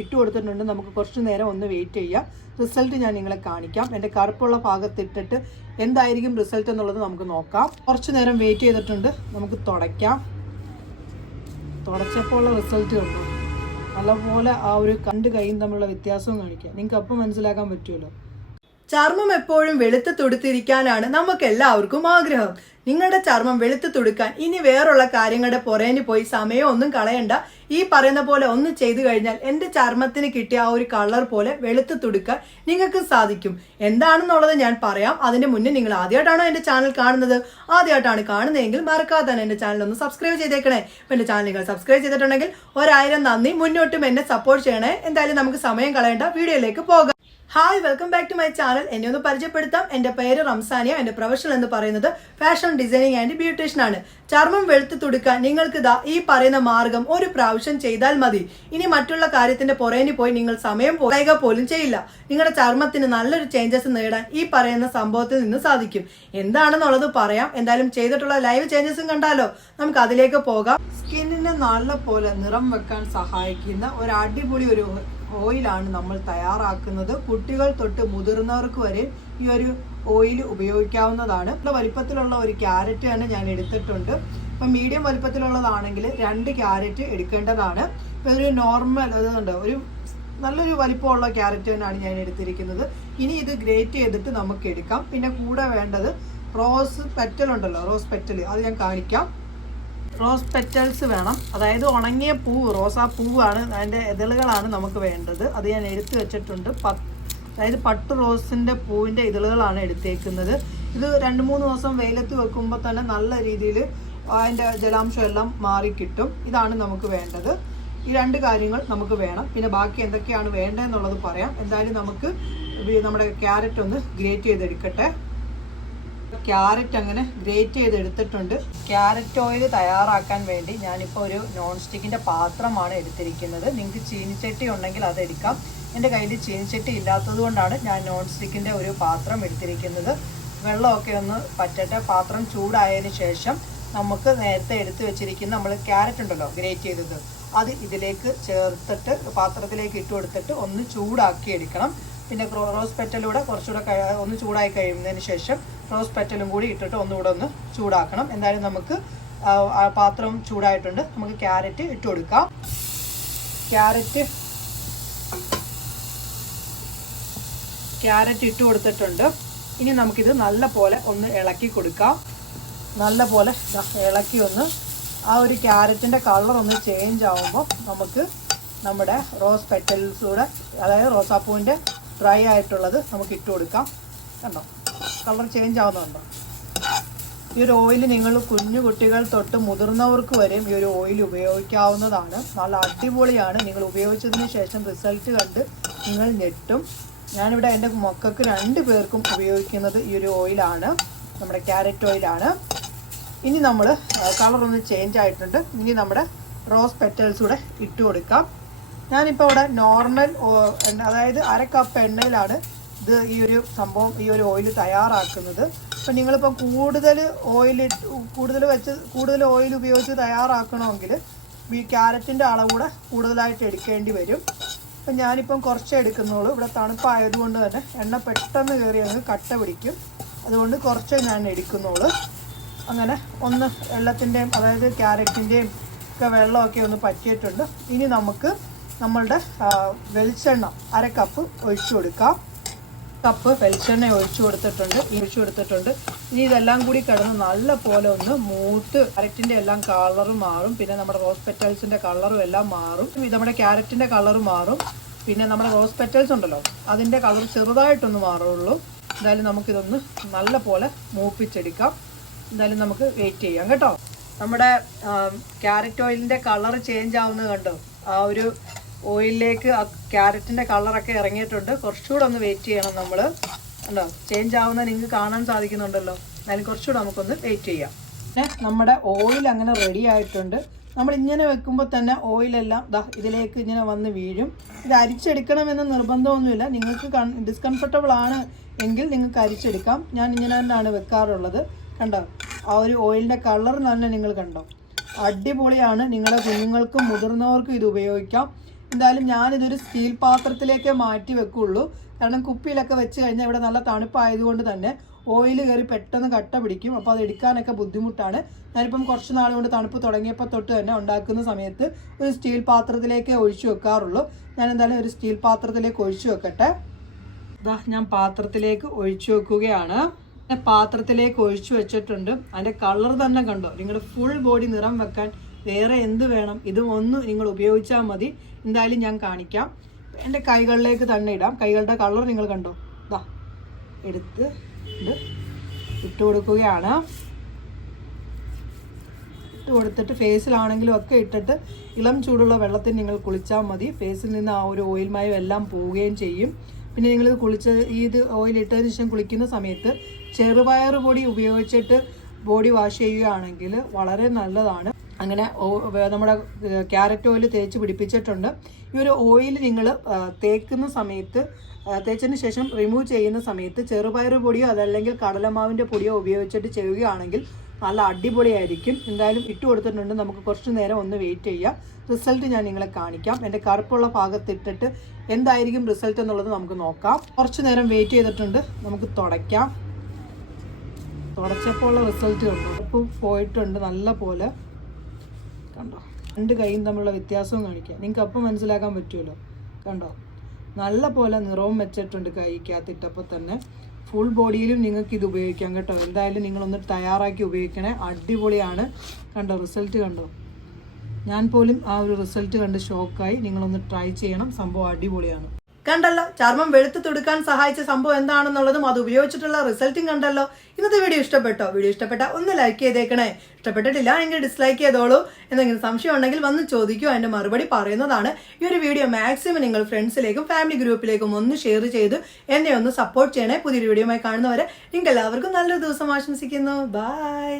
ഇട്ട് കൊടുത്തിട്ടുണ്ട്. നമുക്ക് കുറച്ച് നേരം ഒന്ന് വെയിറ്റ് ചെയ്യാം. റിസൾട്ട് ഞാൻ നിങ്ങളെ കാണിക്കാം. എന്റെ കറുപ്പുള്ള ഭാഗത്തിട്ടിട്ട് എന്തായിരിക്കും റിസൾട്ട് എന്നുള്ളത് നമുക്ക് നോക്കാം. കുറച്ച് നേരം വെയിറ്റ് ചെയ്തിട്ടുണ്ട്. നമുക്ക് തുടയ്ക്കാം. തുടച്ചപ്പോൾ ഉള്ള റിസൾട്ട് കണ്ടു? നല്ലപോലെ ആ ഒരു കണ്ട് കൈയും തമ്മിലുള്ള വ്യത്യാസവും കാണിക്കാം. നിങ്ങൾക്ക് അപ്പം മനസ്സിലാക്കാൻ പറ്റുമല്ലോ. ചർമ്മം എപ്പോഴും വെളുത്ത് തുടുത്തിരിക്കാനാണ് നമുക്ക് എല്ലാവർക്കും ആഗ്രഹം. നിങ്ങളുടെ ചർമ്മം വെളുത്ത് തുടുക്കാൻ ഇനി വേറുള്ള കാര്യങ്ങളുടെ പുറേന് പോയി സമയം ഒന്നും കളയണ്ട. ഈ പറയുന്ന പോലെ ഒന്ന് ചെയ്തു കഴിഞ്ഞാൽ എന്റെ ചർമ്മത്തിന് കിട്ടിയ ആ ഒരു കളർ പോലെ വെളുത്ത് തുടുക്കാൻ നിങ്ങൾക്ക് സാധിക്കും. എന്താണെന്നുള്ളത് ഞാൻ പറയാം. അതിന്റെ മുന്നേ നിങ്ങൾ ആദ്യമായിട്ടാണോ എന്റെ ചാനൽ കാണുന്നത്? ആദ്യമായിട്ടാണ് കാണുന്നതെങ്കിൽ മറക്കാതെ തന്നെ എന്റെ ചാനൽ ഒന്ന് സബ്സ്ക്രൈബ് ചെയ്തേക്കണേ. ഇപ്പൊ എന്റെ ചാനൽ നിങ്ങൾ സബ്സ്ക്രൈബ് ചെയ്തിട്ടുണ്ടെങ്കിൽ ഒരായിരം നന്ദി. മുന്നോട്ടും എന്നെ സപ്പോർട്ട് ചെയ്യണേ. എന്തായാലും നമുക്ക് സമയം കളയേണ്ട. വീഡിയോയിലേക്ക് പോകാം. Hi welcome back to my channel എന്നെ ഒന്ന് പരിചയപ്പെടുത്താം. എന്റെ പേര് റംസാനിയ. എന്റെ പ്രൊഫഷൻ എന്ന് പറയുന്നത് ഫാഷൻ ഡിസൈനിങ് ആൻഡ് ബ്യൂട്ടീഷ്യൻ ആണ്. ചർമ്മം വെളുത്ത് തുടുക്കാൻ നിങ്ങൾക്ക് ദാ ഈ പറയുന്ന മാർഗം ഒരു പ്രാവശ്യം ചെയ്താൽ മതി. ഇനി മറ്റുള്ള കാര്യത്തിന്റെ പുറേനി പോയി നിങ്ങൾ സമയം പോയക പോലും ചെയ്യില്ല. നിങ്ങളുടെ ചർമ്മത്തിന് നല്ലൊരു ചേഞ്ചസ് നേടാൻ ഈ പറയുന്ന സംഭവത്തിൽ നിന്ന് സാധിക്കും. എന്താണെന്നുള്ളത് പറയാം. എന്തായാലും ചെയ്തിട്ടുള്ള ലൈവ് ചേഞ്ചസും കണ്ടാലോ. നമുക്ക് അതിലേക്ക് പോകാം. സ്കിന്നിന് നല്ല പോലെ നിറം വെക്കാൻ സഹായിക്കുന്ന ഒരു അടിപൊളി ഒരു ഓയിലാണ് നമ്മൾ തയ്യാറാക്കുന്നത്. കുട്ടികൾ തൊട്ട് മുതിർന്നവർക്ക് വരെ ഈ ഒരു ഓയിൽ ഉപയോഗിക്കാവുന്നതാണ്. വലിപ്പത്തിലുള്ള ഒരു ക്യാരറ്റ് തന്നെ ഞാൻ എടുത്തിട്ടുണ്ട്. ഇപ്പം മീഡിയം വലിപ്പത്തിലുള്ളതാണെങ്കിൽ രണ്ട് ക്യാരറ്റ് എടുക്കേണ്ടതാണ്. ഇപ്പം ഒരു നോർമൽ അതുകൊണ്ട് ഒരു നല്ലൊരു വലിപ്പമുള്ള ക്യാരറ്റ് തന്നെയാണ് ഞാൻ എടുത്തിരിക്കുന്നത്. ഇനി ഇത് ഗ്രേറ്റ് ചെയ്തിട്ട് നമുക്ക് എടുക്കാം. പിന്നെ കൂടെ വേണ്ടത് റോസ് പെറ്റൽ ഉണ്ടല്ലോ റോസ് പെറ്റൽ അത് ഞാൻ കാണിക്കാം. റോസ് പെറ്റൽസ് വേണം. അതായത് ഉണങ്ങിയ പൂവ് റോസാ പൂവാണ് അതിന്റെ ഇതളുകളാണ് നമുക്ക് വേണ്ടത്. അത് ഞാൻ എടുത്തു വെച്ചിട്ടുണ്ട്. പത്ത് അതായത് പട്ട് റോസിന്റെ പൂവിന്റെ ഇതളുകളാണ് എടുത്തേക്കുന്നത്. ഇത് രണ്ട് മൂന്ന് ദിവസം വെയിലത്ത് വെക്കുമ്പോൾ തന്നെ നല്ല രീതിയിൽ അതിന്റെ ജലാംശം എല്ലാം മാറിക്കിട്ടും. ഇതാണ് നമുക്ക് വേണ്ടത്. ഈ രണ്ട് കാര്യങ്ങൾ നമുക്ക് വേണം. പിന്നെ ബാക്കി എന്തൊക്കെയാണ് വേണ്ടതെന്നുള്ളത് പറയാം. എന്തായാലും നമുക്ക് നമ്മുടെ ക്യാരറ്റ് ഒന്ന് ഗ്രേറ്റ് ചെയ്തെടുക്കട്ടെ. ക്യാരറ്റ് അങ്ങനെ ഗ്രേറ്റ് ചെയ്ത് എടുത്തിട്ടുണ്ട്. ക്യാരറ്റ് ഓയിൽ തയ്യാറാക്കാൻ വേണ്ടി ഞാനിപ്പോൾ ഒരു നോൺ സ്റ്റിക്കിന്റെ പാത്രമാണ് എടുത്തിരിക്കുന്നത്. നിങ്ങൾക്ക് ചീനിച്ചട്ടി ഉണ്ടെങ്കിൽ അതെടുക്കാം എന്റെ കയ്യിൽ ചീനിച്ചട്ടി ഇല്ലാത്തത് കൊണ്ടാണ് ഞാൻ നോൺ സ്റ്റിക്കിന്റെ ഒരു പാത്രം എടുത്തിരിക്കുന്നത്. വെള്ളമൊക്കെ ഒന്ന് പറ്റട്ടെ. പാത്രം ചൂടായതിന് ശേഷം നമുക്ക് നേരത്തെ എടുത്തു വെച്ചിരിക്കുന്ന നമ്മൾ ക്യാരറ്റ് ഉണ്ടല്ലോ ഗ്രേറ്റ് ചെയ്തത്. അത് ഇതിലേക്ക് ചേർത്തിട്ട് പാത്രത്തിലേക്ക് ഇട്ട് കൊടുത്തിട്ട് ഒന്ന് ചൂടാക്കി എടുക്കണം. പിന്നെ റോസ് പെറ്റലൂടെ കുറച്ചുകൂടെ ഒന്ന് ചൂടായി കഴിയുന്നതിന് ശേഷം റോസ് പെറ്റലും കൂടി ഇട്ടിട്ട് ഒന്നുകൂടെ ഒന്ന് ചൂടാക്കണം. എന്തായാലും നമുക്ക് പാത്രം ചൂടായിട്ടുണ്ട്. നമുക്ക് ക്യാരറ്റ് ഇട്ട് കൊടുക്കാം. ക്യാരറ്റ് ക്യാരറ്റ് ഇട്ട് കൊടുത്തിട്ടുണ്ട്. ഇനി നമുക്കിത് നല്ല പോലെ ഒന്ന് ഇളക്കി കൊടുക്കാം. നല്ല പോലെ ഇളക്കി ഒന്ന് ആ ഒരു ക്യാരറ്റിന്റെ കളർ ഒന്ന് ചേഞ്ച് ആവുമ്പോൾ നമുക്ക് നമ്മുടെ റോസ് പെറ്റൽസൂടെ അതായത് റോസാപ്പൂവിന്റെ ഡ്രൈ ആയിട്ടുള്ളത് നമുക്ക് ഇട്ട് കൊടുക്കാം. കണ്ടോ? കളർ ചേഞ്ച് ആവുന്നുണ്ടോ. ഈ ഒരു ഓയിൽ നിങ്ങൾ കുഞ്ഞു കുട്ടികൾ തൊട്ട് മുതിർന്നവർക്ക് വരെയും ഈ ഒരു ഓയിൽ ഉപയോഗിക്കാവുന്നതാണ്. നല്ല അടിപൊളിയാണ്. നിങ്ങൾ ഉപയോഗിച്ചതിന് ശേഷം റിസൾട്ട് കണ്ട് നിങ്ങൾ ഞെട്ടും. ഞാനിവിടെ എന്റെ മക്കൾക്ക് രണ്ട് പേർക്കും ഉപയോഗിക്കുന്നത് ഈ ഒരു ഓയിലാണ് നമ്മുടെ ക്യാരറ്റ് ഓയിലാണ് ഇനി നമ്മൾ കളറൊന്ന് ചേഞ്ച് ആയിട്ടുണ്ട്. ഇനി നമ്മുടെ റോസ് പെറ്റൽസ് കൂടെ ഇട്ട് കൊടുക്കാം. ഞാനിപ്പോൾ ഇവിടെ നോർമൽ അതായത് അര കപ്പ് എണ്ണയിലാണ് ഇത് ഈ ഒരു സംഭവം ഈ ഒരു ഓയിൽ തയ്യാറാക്കുന്നത്. അപ്പം നിങ്ങളിപ്പോൾ കൂടുതൽ ഓയിൽ കൂടുതൽ വെച്ച് കൂടുതൽ ഓയിൽ ഉപയോഗിച്ച് തയ്യാറാക്കണമെങ്കിൽ ഈ ക്യാരറ്റിന്റെ അളവ് കൂടെ കൂടുതലായിട്ട് എടുക്കേണ്ടി വരും. അപ്പം ഞാനിപ്പം കുറച്ച് എടുക്കുന്നുള്ളൂ. ഇവിടെ തണുപ്പായതുകൊണ്ട് തന്നെ എണ്ണ പെട്ടെന്ന് കയറി അങ്ങ് കട്ട പിടിക്കും. അതുകൊണ്ട് കുറച്ചേ ഞാൻ എടുക്കുന്നുള്ളൂ. അങ്ങനെ ഒന്ന് വെള്ളത്തിന്റെയും അതായത് ക്യാരറ്റിന്റെയും ഒക്കെ വെള്ളമൊക്കെ ഒന്ന് പറ്റിയിട്ടുണ്ട്. ഇനി നമുക്ക് നമ്മളുടെ വെളിച്ചെണ്ണ അര കപ്പ് ഒഴിച്ചു കൊടുക്കാം. കപ്പ് വെളിച്ചെണ്ണ ഒഴിച്ചു കൊടുത്തിട്ടുണ്ട് ഒഴിച്ചു കൊടുത്തിട്ടുണ്ട്. ഇനി ഇതെല്ലാം കൂടി കിടന്ന് നല്ല പോലെ ഒന്ന് മൂത്ത് ക്യാരറ്റിന്റെ എല്ലാം കളർ മാറും. പിന്നെ നമ്മുടെ റോസ് പെറ്റൽസിന്റെ കളറും എല്ലാം മാറും. ഇത് നമ്മുടെ ക്യാരറ്റിന്റെ കളർ മാറും. പിന്നെ നമ്മുടെ റോസ് പെറ്റൽസ് ഉണ്ടല്ലോ അതിന്റെ കളർ ചെറുതായിട്ടൊന്ന് മാറുള്ളൂ. എന്തായാലും നമുക്കിതൊന്ന് നല്ല പോലെ മൂപ്പിച്ചെടുക്കാം. എന്തായാലും നമുക്ക് വെയിറ്റ് ചെയ്യാം കേട്ടോ. നമ്മുടെ ക്യാരറ്റ് ഓയിലിന്റെ കളർ ചേഞ്ച് ആവുന്നത് കണ്ടോ? ആ ഒരു ഓയിലിലേക്ക് ആ ക്യാരറ്റിന്റെ കളറൊക്കെ ഇറങ്ങിയിട്ടുണ്ട്. കുറച്ചുകൂടെ ഒന്ന് വെയിറ്റ് ചെയ്യണം നമ്മൾ ഉണ്ടോ ചേഞ്ച് ആവുന്ന നിങ്ങൾക്ക് കാണാൻ സാധിക്കുന്നുണ്ടല്ലോ. എന്നാലും കുറച്ചുകൂടെ നമുക്കൊന്ന് വെയിറ്റ് ചെയ്യാം. പിന്നെ നമ്മുടെ ഓയിൽ അങ്ങനെ റെഡി ആയിട്ടുണ്ട്. നമ്മൾ ഇങ്ങനെ വെക്കുമ്പോൾ തന്നെ ഓയിലെല്ലാം ദാ ഇതിലേക്ക് ഇങ്ങനെ വന്ന് വീഴും. ഇത് അരിച്ചെടുക്കണമെന്ന് നിർബന്ധമൊന്നുമില്ല. നിങ്ങൾക്ക് ഡിസ്കംഫർട്ടബിൾ ആണ് എങ്കിൽ നിങ്ങൾക്ക് അരിച്ചെടുക്കാം. ഞാൻ ഇങ്ങനെ തന്നെയാണ് വെക്കാറുള്ളത്. കണ്ടോ? ആ ഒരു ഓയിലിന്റെ കളർ തന്നെ നിങ്ങൾ കണ്ടോ? അടിപൊളിയാണ്. നിങ്ങളുടെ കുഞ്ഞുങ്ങൾക്കും മുതിർന്നവർക്കും ഇത് ഉപയോഗിക്കാം. എന്തായാലും ഞാനിതൊരു സ്റ്റീൽ പാത്രത്തിലേക്കേ മാറ്റി വെക്കുള്ളൂ. കാരണം കുപ്പിയിലൊക്കെ വെച്ച് കഴിഞ്ഞാൽ ഇവിടെ നല്ല തണുപ്പായതുകൊണ്ട് തന്നെ ഓയിൽ കയറി പെട്ടെന്ന് കട്ട പിടിക്കും. അപ്പോൾ അത് എടുക്കാനൊക്കെ ബുദ്ധിമുട്ടാണ്. ഞാനിപ്പം കുറച്ച് നാൾ കൊണ്ട് തണുപ്പ് തുടങ്ങിയപ്പോൾ തൊട്ട് തന്നെ ഉണ്ടാക്കുന്ന സമയത്ത് ഒരു സ്റ്റീൽ പാത്രത്തിലേക്ക് ഒഴിച്ചു വെക്കാറുള്ളൂ. ഞാൻ എന്തായാലും ഒരു സ്റ്റീൽ പാത്രത്തിലേക്ക് ഒഴിച്ചു വെക്കട്ടെ. ഇതാ ഞാൻ പാത്രത്തിലേക്ക് ഒഴിച്ചു വെക്കുകയാണ്. പാത്രത്തിലേക്ക് ഒഴിച്ചു വെച്ചിട്ടുണ്ട്. അതിന്റെ കളർ തന്നെ കണ്ടോ? നിങ്ങളുടെ ഫുൾ ബോഡി നിറം വെക്കാൻ വേറെ എന്ത് വേണം? ഇത് ഒന്ന് നിങ്ങൾ ഉപയോഗിച്ചാൽ മതി. എന്തായാലും ഞാൻ കാണിക്കാം. എന്റെ കൈകളിലേക്ക് തന്നെ ഇടാം. കൈകളുടെ കളർ നിങ്ങൾ കണ്ടോ? ഇതാ എടുത്ത് ഇട്ട് കൊടുക്കുകയാണ്. ഇട്ട് കൊടുത്തിട്ട് ഫേസിലാണെങ്കിലും ഒക്കെ ഇട്ടിട്ട് ഇളം ചൂടുള്ള വെള്ളത്തിൽ നിങ്ങൾ കുളിച്ചാൽ മതി. ഫേസിൽ നിന്ന് ആ ഒരു ഓയിൽ മയം എല്ലാം പോവുകയും ചെയ്യും. പിന്നെ നിങ്ങൾ കുളിച്ച് ഈ ഇത് ഓയിൽ ഇട്ടതിന് ശേഷം കുളിക്കുന്ന സമയത്ത് ചെറുപയർ പൊടി ഉപയോഗിച്ചിട്ട് ബോഡി വാഷ് ചെയ്യുകയാണെങ്കിൽ വളരെ നല്ലതാണ്. അങ്ങനെ നമ്മുടെ ക്യാരറ്റ് ഓയിൽ തേച്ച് പിടിപ്പിച്ചിട്ടുണ്ട്. ഈ ഒരു ഓയിൽ നിങ്ങൾ തേക്കുന്ന സമയത്ത് തേച്ചതിന് ശേഷം റിമൂവ് ചെയ്യുന്ന സമയത്ത് ചെറുപയർ പൊടിയോ അതല്ലെങ്കിൽ കടലമാവിന്റെ പൊടിയോ ഉപയോഗിച്ചിട്ട് ചെയ്യുകയാണെങ്കിൽ നല്ല അടിപൊളിയായിരിക്കും. എന്തായാലും ഇട്ട് കൊടുത്തിട്ടുണ്ട്. നമുക്ക് കുറച്ച് നേരം ഒന്ന് വെയിറ്റ് ചെയ്യാം. റിസൾട്ട് ഞാൻ നിങ്ങളെ കാണിക്കാം. എന്റെ കറുപ്പുള്ള ഭാഗത്ത് ഇട്ടിട്ട് എന്തായിരിക്കും റിസൾട്ട് എന്നുള്ളത് നമുക്ക് നോക്കാം. കുറച്ച് നേരം വെയിറ്റ് ചെയ്തിട്ടുണ്ട്. നമുക്ക് തുടയ്ക്കാം. തുടച്ചപ്പോൾ ഉള്ള റിസൾട്ട് കണ്ടു ഉപ്പ് പോയിട്ടുണ്ട് നല്ല പോലെ കണ്ടോ? രണ്ട് കൈയും തമ്മിലുള്ള വ്യത്യാസവും കാണിക്കുക നിങ്ങൾക്ക് അപ്പം മനസ്സിലാക്കാൻ പറ്റുമല്ലോ. കണ്ടോ? നല്ല പോലെ നിറവും വെച്ചിട്ടുണ്ട് കൈക്കകത്തിട്ടപ്പോൾ തന്നെ. ഫുൾ ബോഡിയിലും നിങ്ങൾക്ക് ഇത് ഉപയോഗിക്കാം കേട്ടോ. എന്തായാലും നിങ്ങളൊന്ന് തയ്യാറാക്കി ഉപയോഗിക്കണേ. അടിപൊളിയാണ്. കണ്ടോ? റിസൾട്ട് കണ്ടോ? ഞാൻ പോലും ആ ഒരു റിസൾട്ട് കണ്ട് ഷോക്കായി നിങ്ങളൊന്ന് ട്രൈ ചെയ്യണം. സംഭവം അടിപൊളിയാണ്. കണ്ടല്ലോ? ചർമ്മം വെളുത്ത് തുടുക്കാൻ സഹായിച്ച സംഭവം എന്താണെന്നുള്ളതും അത് ഉപയോഗിച്ചിട്ടുള്ള റിസൾട്ടും കണ്ടല്ലോ. ഇന്നത്തെ വീഡിയോ ഇഷ്ടപ്പെട്ടോ? വീഡിയോ ഇഷ്ടപ്പെട്ട ഒന്ന് ലൈക്ക് ചെയ്തേക്കണേ. ഇഷ്ടപ്പെട്ടിട്ടില്ല എങ്കിൽ ഡിസ്ലൈക്ക് ചെയ്തോളൂ. എന്തെങ്കിലും സംശയം ഉണ്ടെങ്കിൽ വന്ന് ചോദിക്കൂ. അതിന്റെ മറുപടി പറയുന്നതാണ്. ഈ ഒരു വീഡിയോ മാക്സിമം നിങ്ങൾ ഫ്രണ്ട്സിലേക്കും ഫാമിലി ഗ്രൂപ്പിലേക്കും ഒന്ന് ഷെയർ ചെയ്ത് എന്നെ ഒന്ന് സപ്പോർട്ട് ചെയ്യണേ. പുതിയൊരു വീഡിയോയുമായി കാണുന്നവരെ നിങ്ങൾക്ക് എല്ലാവർക്കും നല്ലൊരു ദിവസം ആശംസിക്കുന്നു. ബൈ